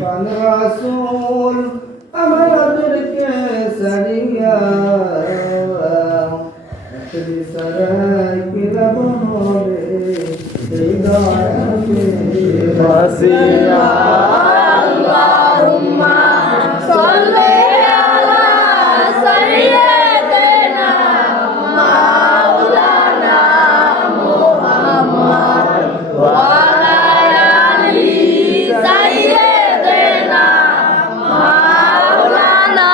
পান রাসূল আমাদেরকে সারিয়া তুমি সারাই কিলাব হবে হৃদয়তে বাসিয়া আল্লাহুম্মা সাল্লি আলা সাইয়্যিদিনা মাওলানা মুহাম্মদ ওয়া আলা আলি সাইয়্যিদিনা মাওলানা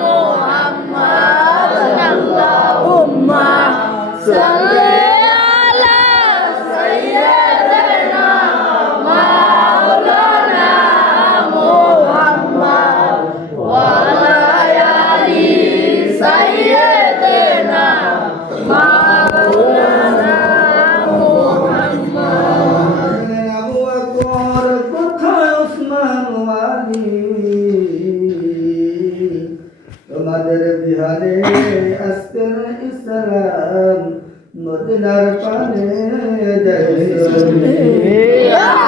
মুহাম্মদ আল্লাহুম্মা সাল্লি আলা সাইয়্যিদিনা মাওলানা মুহাম্মদ ওয়া আলা আলি সাইয়্যিদিনা মাওলানা মুহাম্মদ। আবু বকর কোথায় ওসমান ওয়ালি তোমাদের বিহারে আজকের ইসলাম মদিনার পানে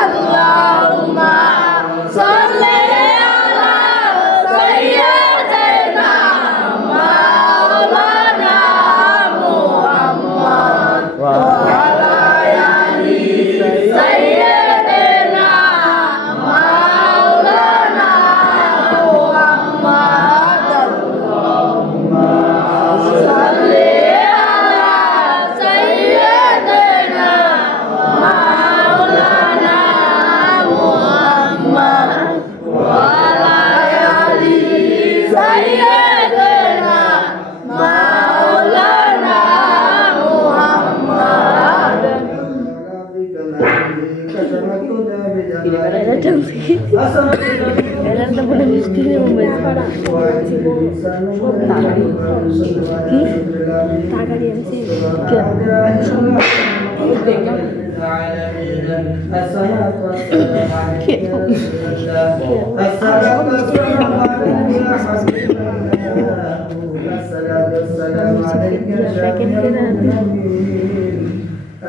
আল্লাহুম্মা সাল্লি আলা সাইয়্যিদিনা মাওলানা মুহাম্মদ ওয়া আলা আলি সাইয়্যিদিনা মাওলানা মুহাম্মদ আল্লাহুম্মা সাল্লি আলা সাইয়্যিদিনা মাওলানা মুহাম্মদ ওয়া আলা আলি সাইয়্যিদিনা মাওলানা মুহাম্মদ।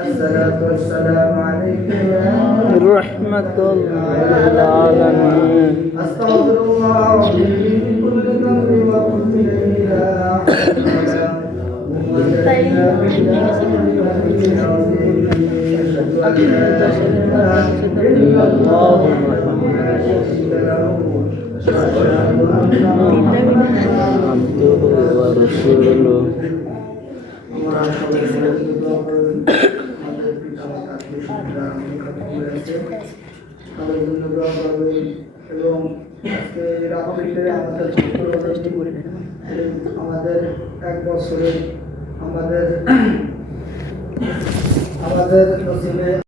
الصلاة والسلام عليك يا رحمة للعالمين. أستغفر الله ربي من كل ذنب وكل إله عبده ورسوله এবং আজকে রাত্রিতে আমাদের এক বছরে আমাদের নসিবে